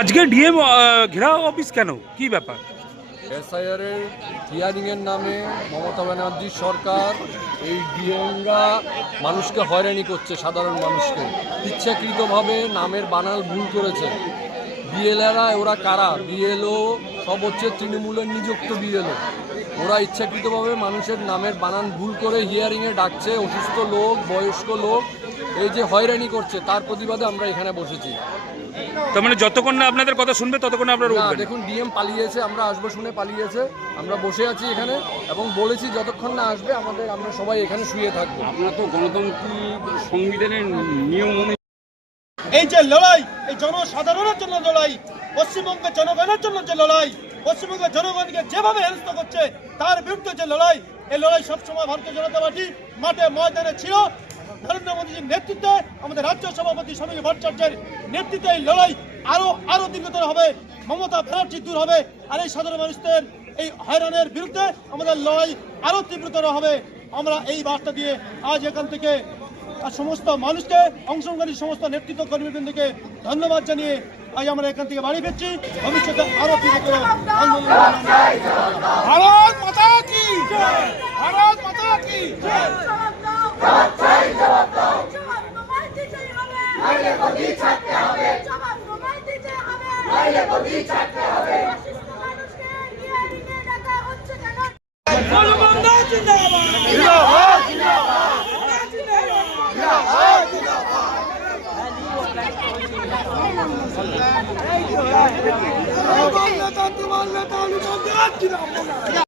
আজকে ডিএম ঘেরাও অফিস কেন, কি ব্যাপার? এসআইআর এর হিয়ারিং এর নামে মমতা ব্যানার্জির সরকার এই ডিএমরা মানুষকে হয়রানি করছে, সাধারণ মানুষকে ইচ্ছাকৃতভাবে নামের বানান ভুল করেছে। বিএলএরা ওরা কারা? বিএলও সব হচ্ছে তৃণমূলের নিযুক্ত বিএলও। ওরা ইচ্ছাকৃতভাবে মানুষের নামের বানান ভুল করে হিয়ারিংয়ে ডাকছে, অসুস্থ লোক, বয়স্ক লোক, এই যে হয়রানি করছে তার প্রতিবাদে আমরা এখানে বসেছি। তার মানে যতক্ষণ না আপনাদের কথা শুনবে ততক্ষণ আপনারা উঠবেন? দেখুন, ডিএম পালিয়েছে, আমরা আসবো শুনে পালিয়েছে, আমরা বসে আছি এখানে এবং বলেছি যতক্ষণ না আসবে আমরা সবাই এখানে শুয়ে থাকবো। আপনারা তো গণতান্ত্রিক সংবিধানের নিয়ম অনুযায়ী এই যে লড়াই, এই জনসাধারণের জন্য লড়াই, পশ্চিমবঙ্গের জনগণের জন্য যে লড়াই, পশ্চিমবঙ্গের জনগণকে যেভাবে হেনস্থ করছে তার বিরুদ্ধে যে লড়াই, এই লড়াই সবসময় ভারতীয় জনতা পার্টি মাঠে ময়দানে ছিল। নরেন্দ্র মোদীজির নেতৃত্বে, আমাদের রাজ্য সভাপতি সমীর ভট্টাচার্যের নেতৃত্বে এই লড়াই আরো দীর্ঘতর হবে। মমতা ব্যানার্জি দূর হবে, আর এই সাধারণ মানুষদের এই হয়রানের বিরুদ্ধে আমাদের লড়াই আরো তীব্রতর হবে। আমরা এই বার্তা দিয়ে আজ এখান থেকে সমস্ত মানুষকে, অংশগ্রহণকারী সমস্ত নেতৃত্ব কর্মীবৃন্দকে ধন্যবাদ জানিয়ে আজ আমরা এখান থেকে বাড়ি ফিরছি। ভবিষ্যতে আরো তীব্রতর আন্দোলন। ভারত মাতা কি জয়, ভারত মাতা কি জয়।